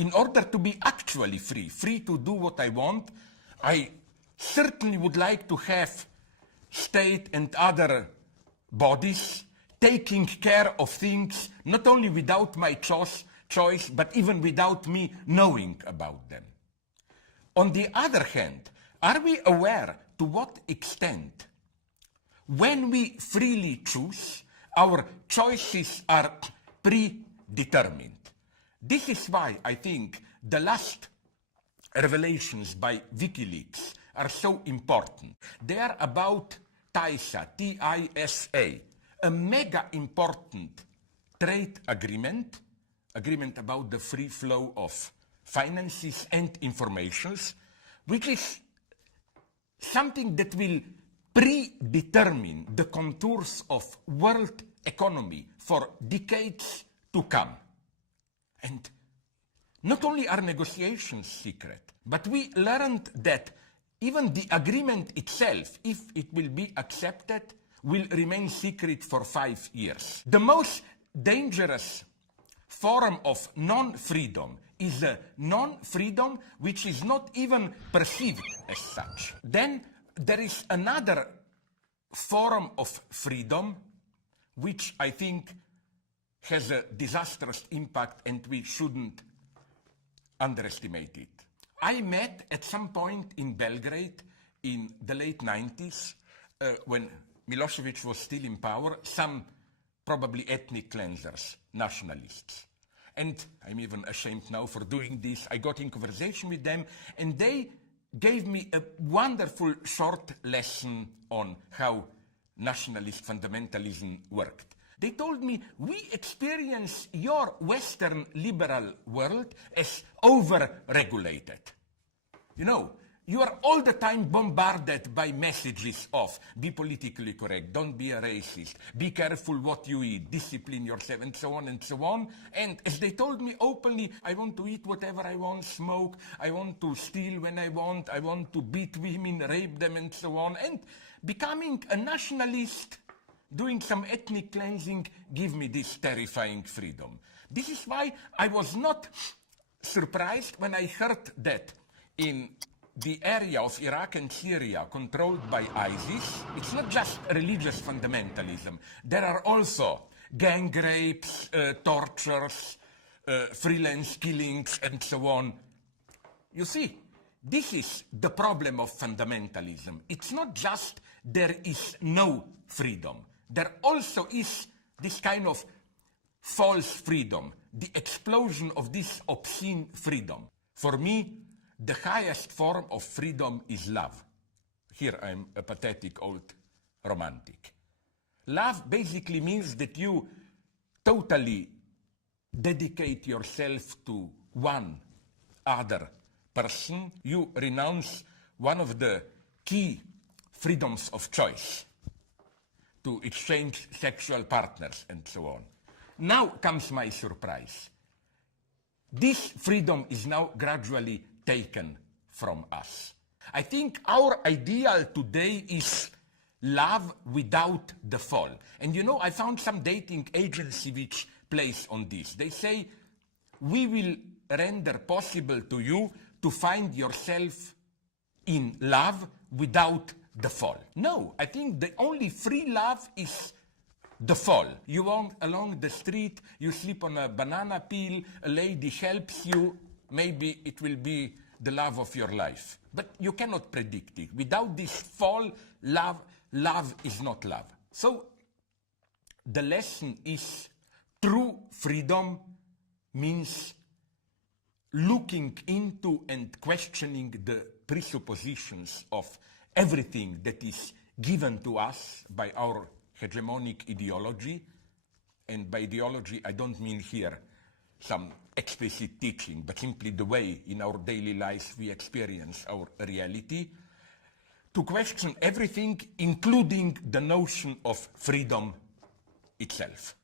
in order to be actually free to do what I want, I certainly would like to have state and other bodies taking care of things not only without my choice, but even without me knowing about them. On the other hand, are we aware to what extent, when we freely choose, our choices are predetermined? This is why I think the last revelations by WikiLeaks are so important. They are about TISA, T-I-S-A, a mega important trade agreement about the free flow of finances and informations, which is something that will predetermine the contours of world economy for decades to come. And not only are negotiations secret, but we learned that even the agreement itself, if it will be accepted, will remain secret for 5 years. The most dangerous form of non-freedom is a non-freedom which is not even perceived as such. Then there is another form of freedom which I think has a disastrous impact and we shouldn't underestimate it. I met at some point in Belgrade in the late 90s when Milosevic was still in power, some probably ethnic cleansers, nationalists. And I'm even ashamed now for doing this. I got in conversation with them and they gave me a wonderful short lesson on how nationalist fundamentalism worked. They told me, we experience your Western liberal world as over-regulated. You know, you are all the time bombarded by messages of be politically correct, don't be a racist, be careful what you eat, discipline yourself, and so on and so on. And as they told me openly, I want to eat whatever I want, smoke, I want to steal when I want to beat women, rape them, and so on. And becoming a nationalist, doing some ethnic cleansing, give me this terrifying freedom. This is why I was not surprised when I heard that in the area of Iraq and Syria controlled by ISIS, it's not just religious fundamentalism. There are also gang rapes, tortures, freelance killings, and so on. You see, this is the problem of fundamentalism. It's not just there is no freedom. There also is this kind of false freedom, the explosion of this obscene freedom. For me, the highest form of freedom is love. Here I'm a pathetic old romantic. Love basically means that you totally dedicate yourself to one other person. You renounce one of the key freedoms of choice to exchange sexual partners and so on. Now comes my surprise. This freedom is now gradually taken from us. I think our ideal today is love without the fall. And you know, I found some dating agency which plays on this. They say, we will render possible to you to find yourself in love without the fall. No, I think the only free love is the fall. You walk along the street, you sleep on a banana peel, a lady helps you, maybe it will be the love of your life. But you cannot predict it. Without this fall, love is not love. So the lesson is true freedom means looking into and questioning the presuppositions of everything that is given to us by our hegemonic ideology. And by ideology, I don't mean here some explicit teaching, but simply the way in our daily lives we experience our reality, to question everything, including the notion of freedom itself.